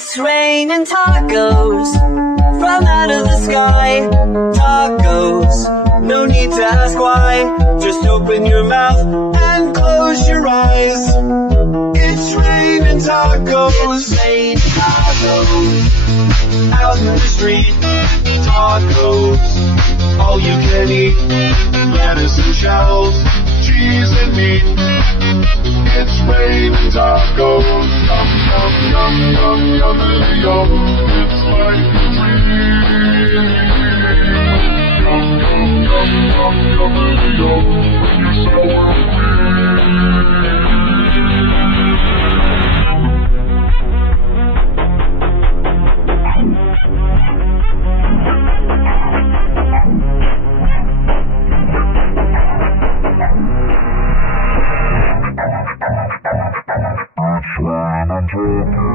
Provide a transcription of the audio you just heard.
It's raining tacos from out of the sky. Tacos, no need to ask why. Just open your mouth and close your eyes. It's raining tacos. It's raining tacos out in the street. Tacos, all you can eat. Lettuce and shells, cheese and meat. It's raining tacos. Yum, yum, yum, yum, yum, yum. It's like a dream. Yum, yum, yum, yum, yum, yum. You're so happy. I'm